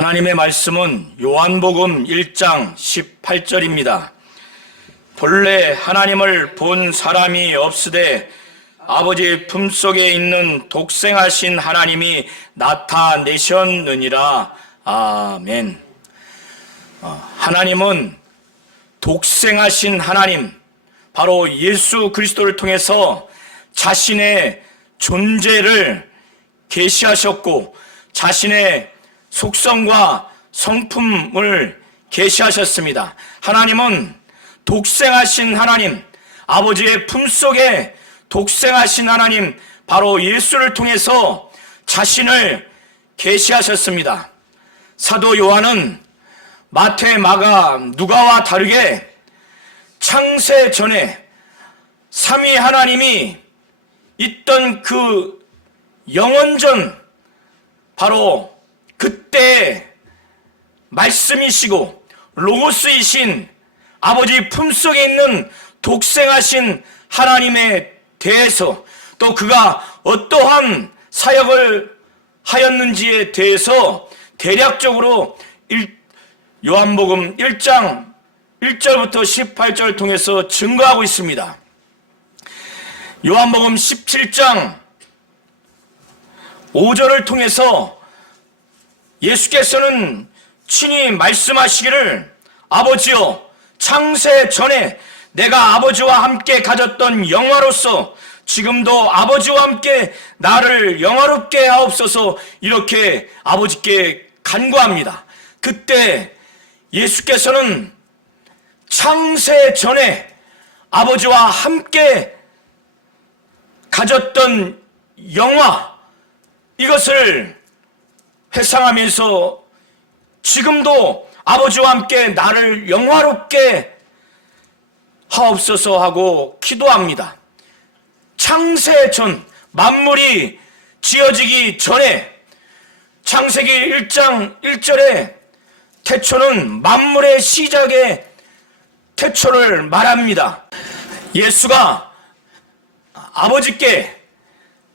하나님의 말씀은 요한복음 1장 18절입니다. 본래 하나님을 본 사람이 없으되 아버지 품속에 있는 독생하신 하나님이 나타내셨느니라. 아멘. 하나님은 독생하신 하나님, 바로 예수 그리스도를 통해서 자신의 존재를 계시하셨고 자신의 속성과 성품을 계시하셨습니다. 하나님은 독생하신 하나님, 아버지의 품속에 독생하신 하나님, 바로 예수를 통해서 자신을 계시하셨습니다. 사도 요한은 마태, 마가, 누가와 다르게 창세 전에 삼위 하나님이 있던 그 영원전, 바로 그때 말씀이시고 로고스이신 아버지 품속에 있는 독생하신 하나님에 대해서, 또 그가 어떠한 사역을 하였는지에 대해서 대략적으로 요한복음 1장 1절부터 18절을 통해서 증거하고 있습니다. 요한복음 17장 5절을 통해서 예수께서는 친히 말씀하시기를, 아버지여, 창세 전에 내가 아버지와 함께 가졌던 영화로서 지금도 아버지와 함께 나를 영화롭게 하옵소서, 이렇게 아버지께 간구합니다. 그때 예수께서는 창세 전에 아버지와 함께 가졌던 영화, 이것을 회상하면서 지금도 아버지와 함께 나를 영화롭게 하옵소서 하고 기도합니다. 창세 전, 만물이 지어지기 전에 창세기 1장 1절에 태초는 만물의 시작의 태초를 말합니다. 예수가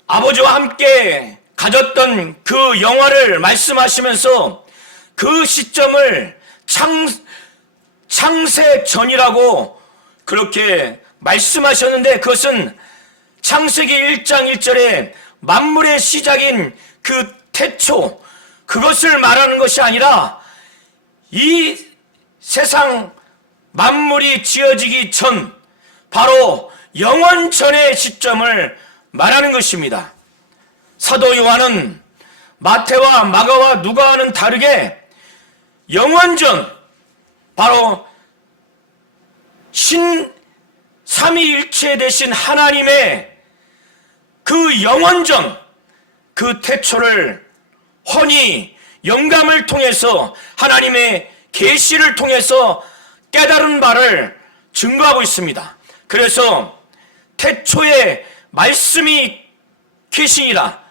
아버지와 함께 가졌던 그 영화를 말씀하시면서 그 시점을 창세 전이라고 그렇게 말씀하셨는데, 그것은 창세기 1장 1절에 만물의 시작인 그 태초, 그것을 말하는 것이 아니라 이 세상 만물이 지어지기 전, 바로 영원 전의 시점을 말하는 것입니다. 사도 요한은 마태와 마가와 누가와는 다르게 영원전, 바로 삼위일체 되신 하나님의 그 영원전, 그 태초를 훤히 영감을 통해서 하나님의 계시를 통해서 깨달은 바를 증거하고 있습니다. 그래서 태초에 말씀이 계시니라,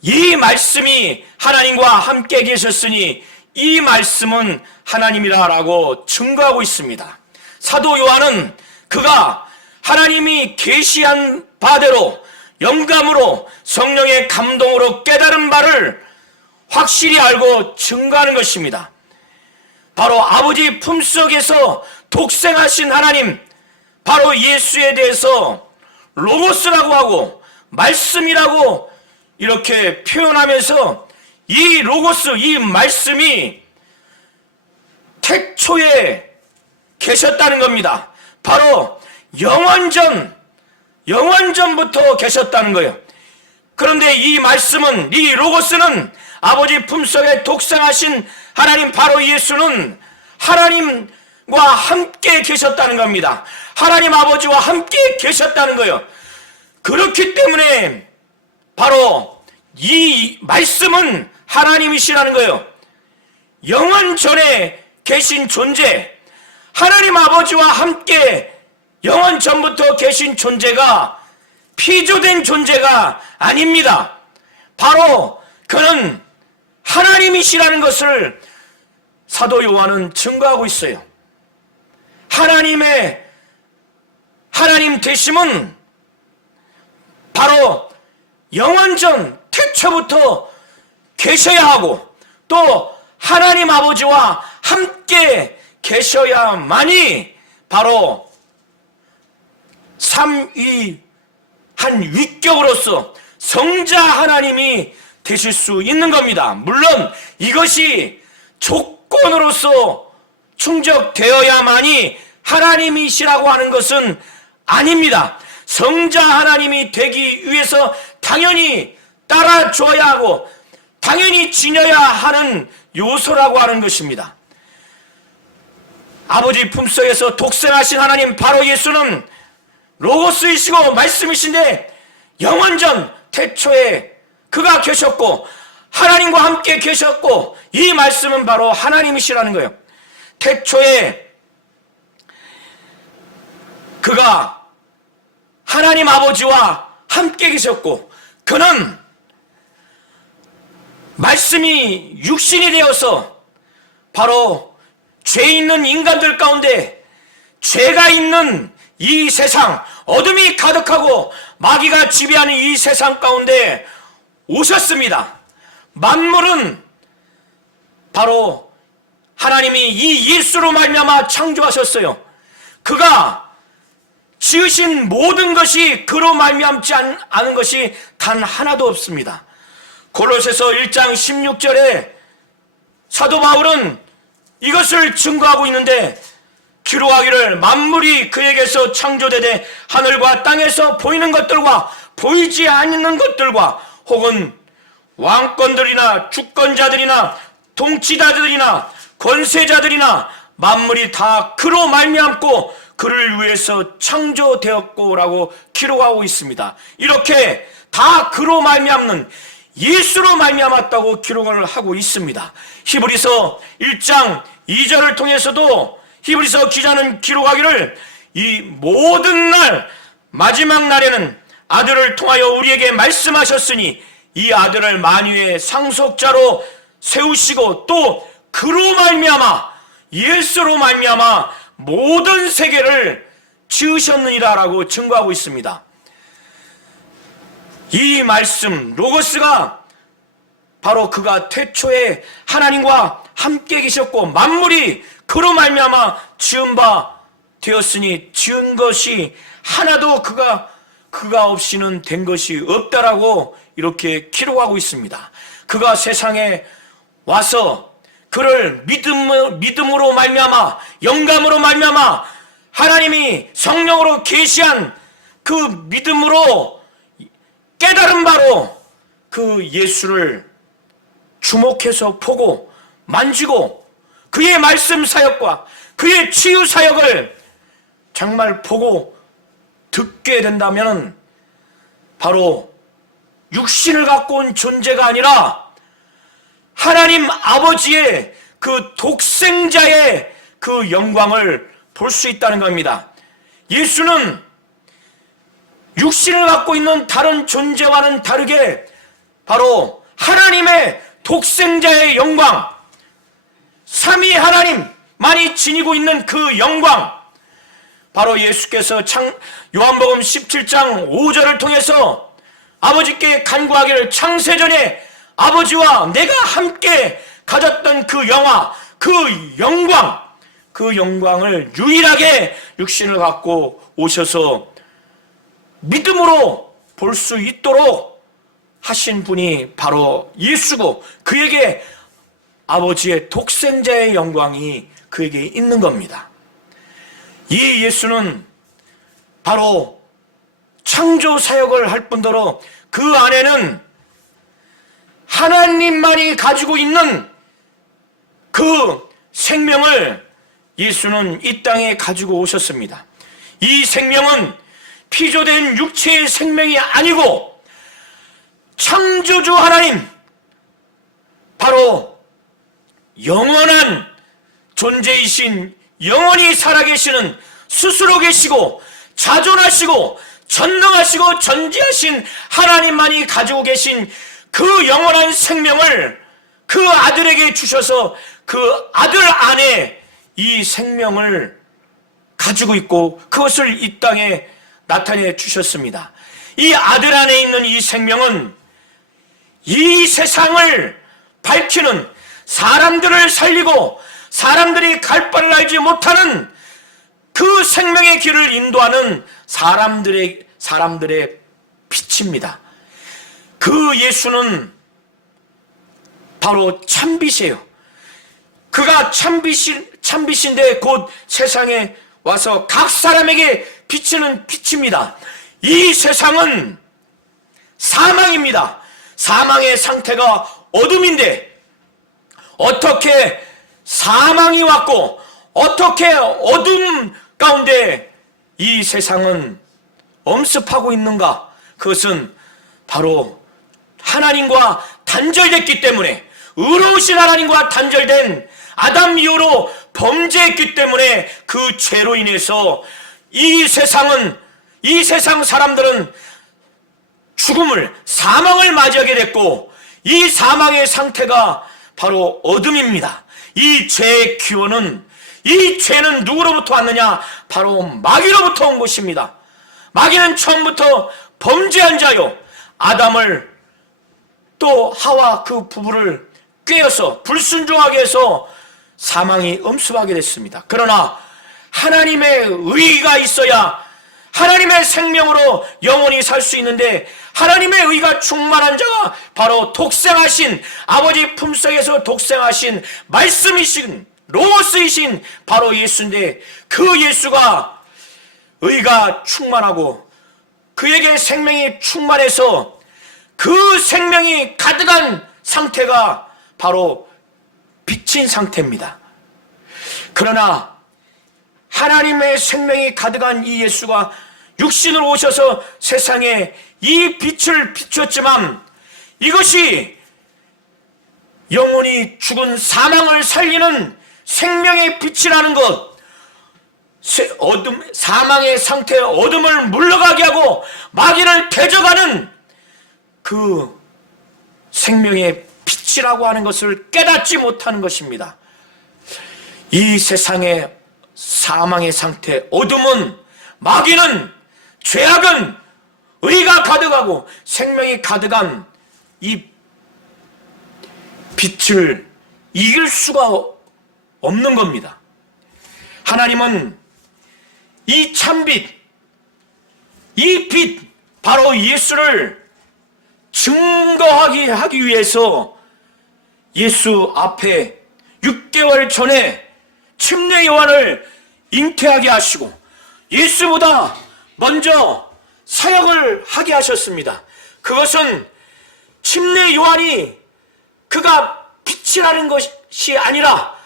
이 말씀이 하나님과 함께 계셨으니 이 말씀은 하나님이라고 증거하고 있습니다. 사도 요한은 그가 하나님이 계시한 바대로 영감으로 성령의 감동으로 깨달은 바를 확실히 알고 증거하는 것입니다. 바로 아버지 품속에서 독생하신 하나님, 바로 예수에 대해서 로고스라고 하고 말씀이라고 이렇게 표현하면서 이 로고스, 이 말씀이 태초에 계셨다는 겁니다. 바로 영원전부터 계셨다는 거예요. 그런데 이 말씀은, 이 로고스는 아버지 품속에 독생하신 하나님, 바로 예수는 하나님과 함께 계셨다는 겁니다. 하나님 아버지와 함께 계셨다는 거예요. 그렇기 때문에 바로 이 말씀은 하나님이시라는 거예요. 영원 전에 계신 존재, 하나님 아버지와 함께 영원 전부터 계신 존재가 피조된 존재가 아닙니다. 바로 그는 하나님이시라는 것을 사도 요한은 증거하고 있어요. 하나님 되심은 바로 영원전 태초부터 계셔야 하고, 또 하나님 아버지와 함께 계셔야만이 바로 삼위한 위격으로서 성자 하나님이 되실 수 있는 겁니다. 물론 이것이 조건으로서 충족되어야만이 하나님이시라고 하는 것은 아닙니다. 성자 하나님이 되기 위해서 당연히 따라줘야 하고 당연히 지녀야 하는 요소라고 하는 것입니다. 아버지 품속에서 독생하신 하나님 바로 예수는 로고스이시고 말씀이신데 영원전 태초에 그가 계셨고 하나님과 함께 계셨고 이 말씀은 바로 하나님이시라는 거예요. 태초에 그가 하나님 아버지와 함께 계셨고 그는 말씀이 육신이 되어서 바로 죄 있는 인간들 가운데 죄가 있는 이 세상, 어둠이 가득하고 마귀가 지배하는 이 세상 가운데 오셨습니다. 만물은 바로 하나님이 이 예수로 말미암아 창조하셨어요. 그가 지으신 모든 것이 그로 말미암지 않은 것이 단 하나도 없습니다. 골로새서 1장 16절에 사도 바울은 이것을 증거하고 있는데 기록하기를 만물이 그에게서 창조되되 하늘과 땅에서 보이는 것들과 보이지 않는 것들과 혹은 왕권들이나 주권자들이나 통치자들이나 권세자들이나 만물이 다 그로 말미암고 그를 위해서 창조되었고라고 기록하고 있습니다. 이렇게 다 그로 말미암는 예수로 말미암았다고 기록을 하고 있습니다. 히브리서 1장 2절을 통해서도 히브리서 기자는 기록하기를 이 모든 날 마지막 날에는 아들을 통하여 우리에게 말씀하셨으니 이 아들을 만유의 상속자로 세우시고 또 그로 말미암아 예수로 말미암아 모든 세계를 지으셨느니라라고 증거하고 있습니다. 이 말씀 로고스가 바로 그가 태초에 하나님과 함께 계셨고 만물이 그로 말미암아 지은 바 되었으니 지은 것이 하나도 그가 없이는 된 것이 없다라고 이렇게 기록하고 있습니다. 그가 세상에 와서 그를 믿음으로 말미암아 영감으로 말미암아 하나님이 성령으로 계시한 그 믿음으로 깨달은 바로 그 예수를 주목해서 보고 만지고 그의 말씀 사역과 그의 치유 사역을 정말 보고 듣게 된다면 바로 육신을 갖고 온 존재가 아니라 하나님 아버지의 그 독생자의 그 영광을 볼 수 있다는 겁니다. 예수는 육신을 갖고 있는 다른 존재와는 다르게 바로 하나님의 독생자의 영광, 삼위 하나님만이 지니고 있는 그 영광, 바로 예수께서 요한복음 17장 5절을 통해서 아버지께 간구하기를 창세전에 아버지와 내가 함께 가졌던 그 영화, 그 영광을 유일하게 육신을 갖고 오셔서 믿음으로 볼 수 있도록 하신 분이 바로 예수고 그에게 아버지의 독생자의 영광이 그에게 있는 겁니다. 이 예수는 바로 창조 사역을 할 뿐더러 그 안에는 하나님만이 가지고 있는 그 생명을 예수는 이 땅에 가지고 오셨습니다. 이 생명은 피조된 육체의 생명이 아니고 창조주 하나님, 바로 영원한 존재이신 영원히 살아계시는 스스로 계시고 자존하시고 전능하시고 전지하신 하나님만이 가지고 계신 그 영원한 생명을 그 아들에게 주셔서 그 아들 안에 이 생명을 가지고 있고 그것을 이 땅에 나타내 주셨습니다. 이 아들 안에 있는 이 생명은 이 세상을 밝히는 사람들을 살리고 사람들이 갈 바를 알지 못하는 그 생명의 길을 인도하는 사람들의 빛입니다. 그 예수는 바로 참빛이에요. 그가 참빛인데 곧 세상에 와서 각 사람에게 비치는 빛입니다. 이 세상은 사망입니다. 사망의 상태가 어둠인데 어떻게 사망이 왔고 어떻게 어둠 가운데 이 세상은 엄습하고 있는가? 그것은 바로 하나님과 단절됐기 때문에, 의로우신 하나님과 단절된 아담 이후로 범죄했기 때문에 그 죄로 인해서 이 세상 사람들은 죽음을, 사망을 맞이하게 됐고, 이 사망의 상태가 바로 어둠입니다. 이 죄의 기원은, 이 죄는 누구로부터 왔느냐? 바로 마귀로부터 온 것입니다. 마귀는 처음부터 범죄한 자요, 아담을 또 하와 그 부부를 꾀어서 불순종하게 해서 사망이 엄습하게 됐습니다. 그러나 하나님의 의가 있어야 하나님의 생명으로 영원히 살 수 있는데, 하나님의 의가 충만한 자가 바로 독생하신, 아버지 품속에서 독생하신 말씀이신, 로고스이신 바로 예수인데, 그 예수가 의가 충만하고 그에게 생명이 충만해서 그 생명이 가득한 상태가 바로 빛인 상태입니다. 그러나 하나님의 생명이 가득한 이 예수가 육신으로 오셔서 세상에 이 빛을 비추었지만, 이것이 영원히 죽은 사망을 살리는 생명의 빛이라는 것, 사망의 상태, 어둠을 물러가게 하고 마귀를 대적하는 그 생명의 빛이라고 하는 것을 깨닫지 못하는 것입니다. 이 세상의 사망의 상태, 어둠은, 마귀는, 죄악은 의가 가득하고 생명이 가득한 이 빛을 이길 수가 없는 겁니다. 하나님은 이 참빛, 이 빛, 바로 예수를 증거하기 위해서 예수 앞에 6개월 전에 침례 요한을 잉태하게 하시고 예수보다 먼저 사역을 하게 하셨습니다. 그것은 침례 요한이 그가 빛이라는 것이 아니라,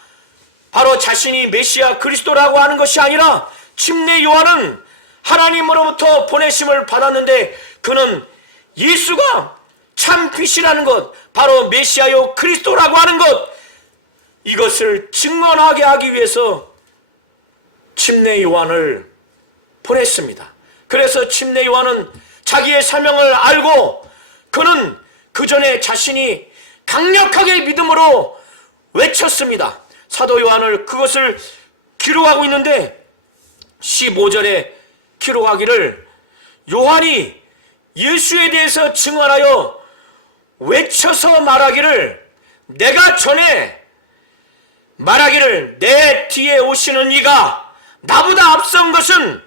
바로 자신이 메시아 그리스도라고 하는 것이 아니라, 침례 요한은 하나님으로부터 보내심을 받았는데 그는 예수가 참 빛이라는 것, 바로 메시아요 그리스도라고 하는 것, 이것을 증언하게 하기 위해서 침례 요한을 보냈습니다. 그래서 침례 요한은 자기의 사명을 알고 그는 그 전에 자신이 강력하게 믿음으로 외쳤습니다. 사도 요한을 그것을 기록하고 있는데 15절에 기록하기를, 요한이 예수에 대해서 증언하여 외쳐서 말하기를, 내가 전에 말하기를 내 뒤에 오시는 이가 나보다 앞선 것은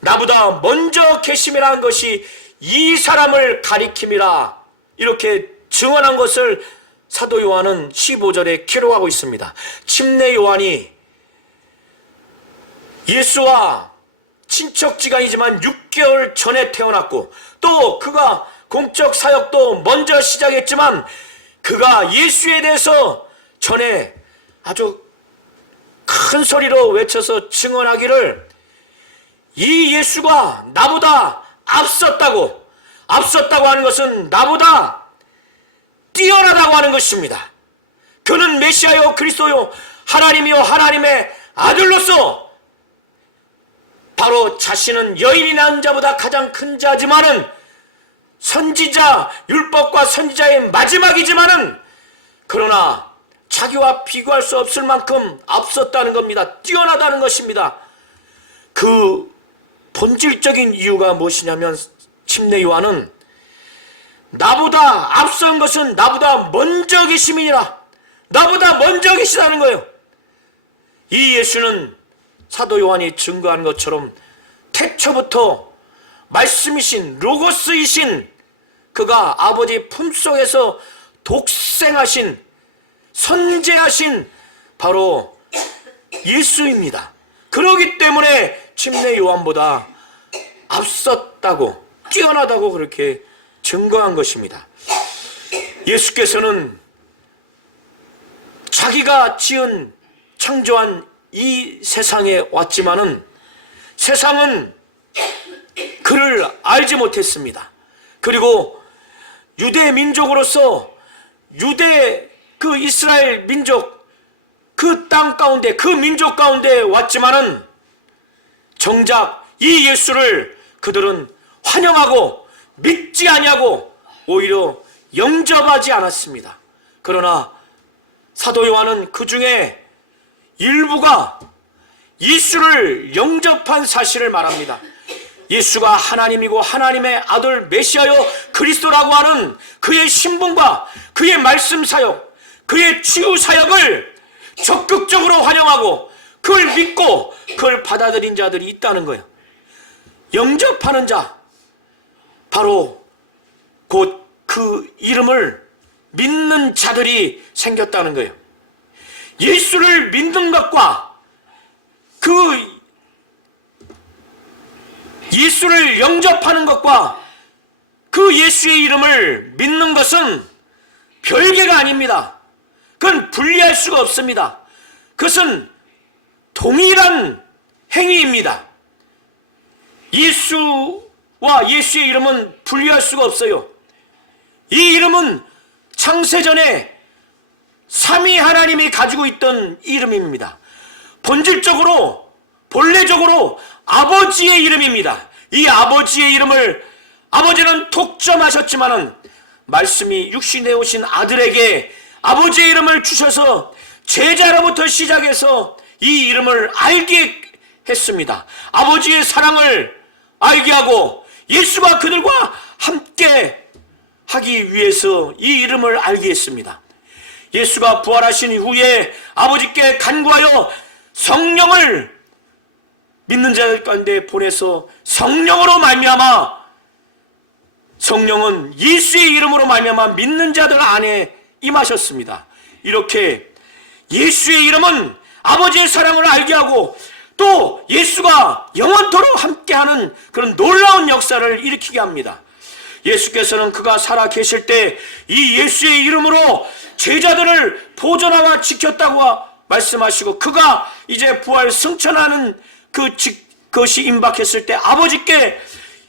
나보다 먼저 계심이라는 것이 이 사람을 가리킴이라, 이렇게 증언한 것을 사도 요한은 15절에 기록하고 있습니다. 침례 요한이 예수와 친척지간이지만 6개월 전에 태어났고, 또 그가 공적 사역도 먼저 시작했지만 그가 예수에 대해서 전에 아주 큰 소리로 외쳐서 증언하기를, 이 예수가 나보다 앞섰다고 하는 것은 나보다 뛰어나다고 하는 것입니다. 그는 메시아요 그리스도요 하나님이요 하나님의 아들로서, 바로 자신은 여인이 낳은 자보다 가장 큰 자지만은, 선지자, 율법과 선지자의 마지막이지만은, 그러나 자기와 비교할 수 없을 만큼 앞섰다는 겁니다. 뛰어나다는 것입니다. 그 본질적인 이유가 무엇이냐면, 침례 요한은 나보다 앞선 것은 나보다 먼저 계심이니라, 나보다 먼저 계시다는 거예요. 이 예수는 사도 요한이 증거한 것처럼 태초부터 말씀이신 로고스이신 그가 아버지 품속에서 독생하신 선재하신 바로 예수입니다. 그러기 때문에 침례 요한보다 앞섰다고 뛰어나다고 그렇게 증거한 것입니다. 예수께서는 자기가 지은 창조한 이 세상에 왔지만은 세상은 그를 알지 못했습니다. 그리고 유대 민족으로서 유대 그 이스라엘 민족 그 땅 가운데 그 민족 가운데 왔지만은 정작 이 예수를 그들은 환영하고 믿지 아니하고 오히려 영접하지 않았습니다. 그러나 사도 요한은 그 중에 일부가 예수를 영접한 사실을 말합니다. 예수가 하나님이고 하나님의 아들 메시아요 그리스도라고 하는 그의 신분과 그의 말씀 사역, 그의 치유 사역을 적극적으로 환영하고 그걸 믿고 그걸 받아들인 자들이 있다는 거예요. 영접하는 자, 바로 곧 그 이름을 믿는 자들이 생겼다는 거예요. 예수를 믿는 것과 그 예수를 영접하는 것과 그 예수의 이름을 믿는 것은 별개가 아닙니다. 그건 분리할 수가 없습니다. 그것은 동일한 행위입니다. 예수와 예수의 이름은 분리할 수가 없어요. 이 이름은 창세전에 삼위 하나님이 가지고 있던 이름입니다. 본질적으로 본래적으로 아버지의 이름입니다. 이 아버지의 이름을 아버지는 독점하셨지만은 말씀이 육신에 오신 아들에게 아버지의 이름을 주셔서 제자로부터 시작해서 이 이름을 알게 했습니다. 아버지의 사랑을 알게 하고 예수가 그들과 함께 하기 위해서 이 이름을 알게 했습니다. 예수가 부활하신 이후에 아버지께 간구하여 성령을 믿는 자들 가운데 보내서 성령으로 말미암아 성령은 예수의 이름으로 말미암아 믿는 자들 안에 임하셨습니다. 이렇게 예수의 이름은 아버지의 사랑을 알게 하고 또 예수가 영원토록 함께하는 그런 놀라운 역사를 일으키게 합니다. 예수께서는 그가 살아 계실 때 이 예수의 이름으로 제자들을 보존하고 지켰다고 말씀하시고 그가 이제 부활 승천하는 그것이 임박했을 때 아버지께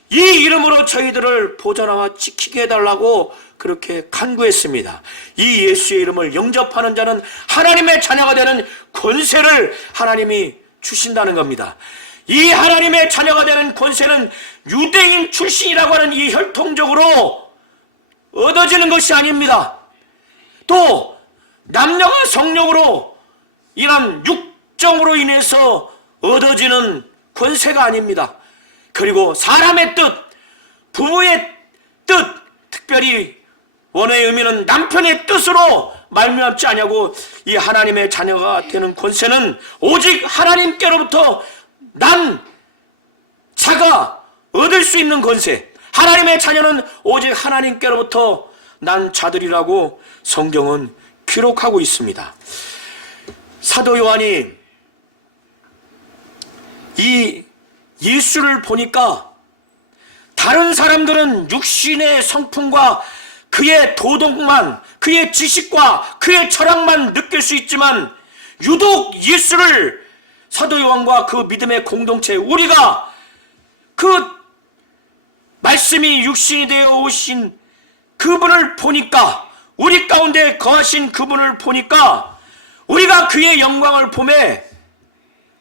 이 이름으로 저희들을 보존하고 지키게 해달라고 그렇게 간구했습니다. 이 예수의 이름을 영접하는 자는 하나님의 자녀가 되는 권세를 하나님이 주신다는 겁니다. 이 하나님의 자녀가 되는 권세는 유대인 출신이라고 하는 이 혈통적으로 얻어지는 것이 아닙니다. 또 남녀가 성령으로 이런 육정으로 인해서 얻어지는 권세가 아닙니다. 그리고 사람의 뜻, 부부의 뜻, 특별히 원어의 의미는 남편의 뜻으로 말미암지 아니하고 이 하나님의 자녀가 되는 권세는 오직 하나님께로부터 난 자가 얻을 수 있는 권세, 하나님의 자녀는 오직 하나님께로부터 난 자들이라고 성경은 기록하고 있습니다. 사도 요한이 이 예수를 보니까 다른 사람들은 육신의 성품과 그의 도덕만, 그의 지식과 그의 철학만 느낄 수 있지만 유독 예수를 사도 요한과 그 믿음의 공동체 우리가 그 말씀이 육신이 되어 오신 그분을 보니까 우리 가운데 거하신 그분을 보니까 우리가 그의 영광을 보매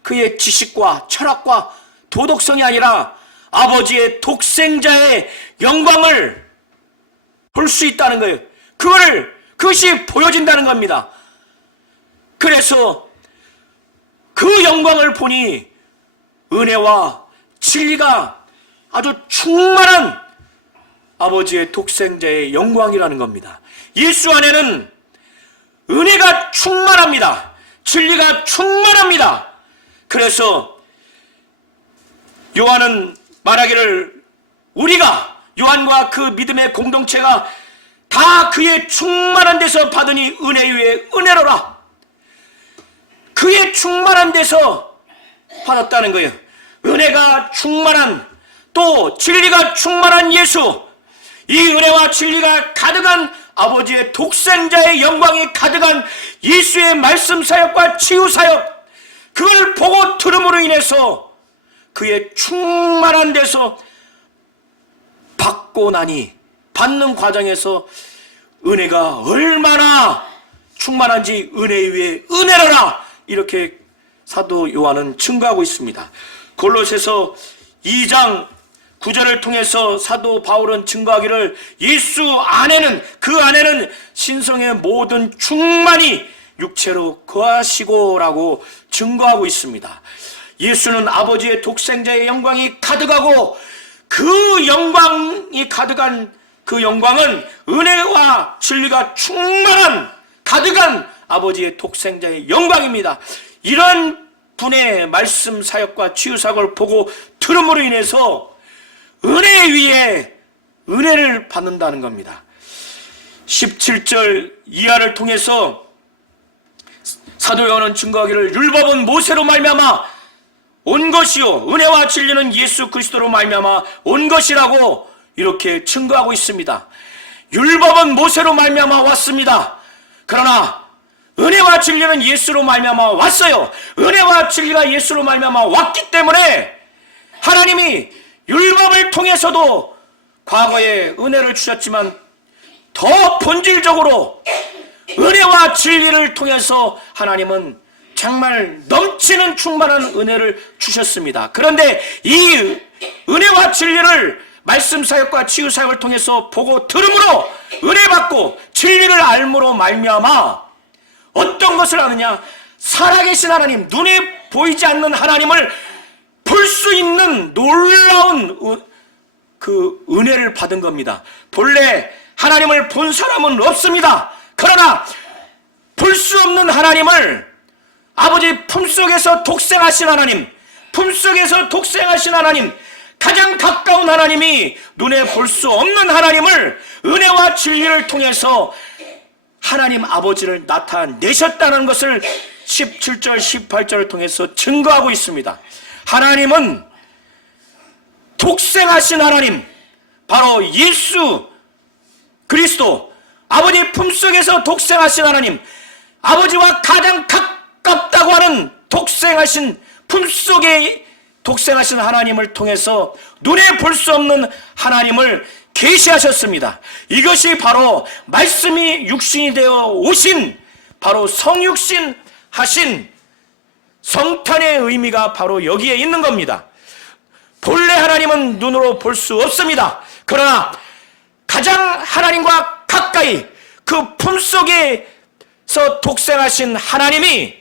그의 지식과 철학과 도덕성이 아니라 아버지의 독생자의 영광을 볼 수 있다는 거예요. 그것이 보여진다는 겁니다. 그래서 그 영광을 보니 은혜와 진리가 아주 충만한 아버지의 독생자의 영광이라는 겁니다. 예수 안에는 은혜가 충만합니다. 진리가 충만합니다. 그래서 요한은 말하기를 우리가 요한과 그 믿음의 공동체가 다 그의 충만한 데서 받으니 은혜 위에 은혜로라. 그의 충만한 데서 받았다는 거예요. 은혜가 충만한, 또 진리가 충만한 예수, 이 은혜와 진리가 가득한 아버지의 독생자의 영광이 가득한 예수의 말씀 사역과 치유 사역, 그걸 보고 들음으로 인해서 그의 충만한 데서 받고 나니, 받는 과정에서 은혜가 얼마나 충만한지 은혜 위에 은혜로라, 이렇게 사도 요한은 증거하고 있습니다. 골로새서 2장 9절을 통해서 사도 바울은 증거하기를 예수 안에는, 그 안에는 신성의 모든 충만이 육체로 거하시고 라고 증거하고 있습니다. 예수는 아버지의 독생자의 영광이 가득하고, 그 영광이 가득한 그 영광은 은혜와 진리가 충만한 가득한 아버지의 독생자의 영광입니다. 이런 분의 말씀 사역과 치유 사역을 보고 들음으로 인해서 은혜 위에 은혜를 받는다는 겁니다. 17절 이하를 통해서 사도 요한은 증거하기를 율법은 모세로 말미암아 온 것이요 은혜와 진리는 예수 그리스도로 말미암아 온 것이라고 이렇게 증거하고 있습니다. 율법은 모세로 말미암아 왔습니다. 그러나 은혜와 진리는 예수로 말미암아 왔어요. 은혜와 진리가 예수로 말미암아 왔기 때문에 하나님이 율법을 통해서도 과거에 은혜를 주셨지만 더 본질적으로 은혜와 진리를 통해서 하나님은 정말 넘치는 충만한 은혜를 주셨습니다. 그런데 이 은혜와 진리를 말씀 사역과 치유 사역을 통해서 보고 들음으로 은혜 받고 진리를 알므로 말미암아 어떤 것을 아느냐? 살아계신 하나님, 눈에 보이지 않는 하나님을 볼 수 있는 놀라운 그 은혜를 받은 겁니다. 본래 하나님을 본 사람은 없습니다. 그러나 볼 수 없는 하나님을 아버지 품속에서 독생하신 하나님, 품속에서 독생하신 하나님, 가장 가까운 하나님이 눈에 볼 수 없는 하나님을 은혜와 진리를 통해서 하나님 아버지를 나타내셨다는 것을 17절 18절을 통해서 증거하고 있습니다. 하나님은 독생하신 하나님, 바로 예수 그리스도, 아버지 품속에서 독생하신 하나님, 아버지와 가장 가깝다고 하는 독생하신 품속에 독생하신 하나님을 통해서 눈에 볼 수 없는 하나님을 계시하셨습니다. 이것이 바로 말씀이 육신이 되어 오신, 바로 성육신 하신 성탄의 의미가 바로 여기에 있는 겁니다. 본래 하나님은 눈으로 볼 수 없습니다. 그러나 가장 하나님과 가까이 그 품속에서 독생하신 하나님이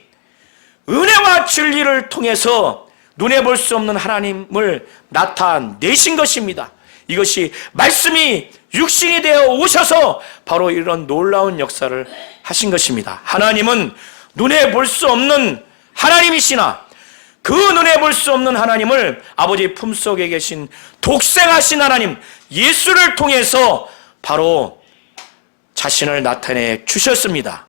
은혜와 진리를 통해서 눈에 볼 수 없는 하나님을 나타내신 것입니다. 이것이 말씀이 육신이 되어 오셔서 바로 이런 놀라운 역사를 하신 것입니다. 하나님은 눈에 볼 수 없는 하나님이시나 그 눈에 볼 수 없는 하나님을 아버지 품속에 계신 독생하신 하나님 예수를 통해서 바로 자신을 나타내 주셨습니다.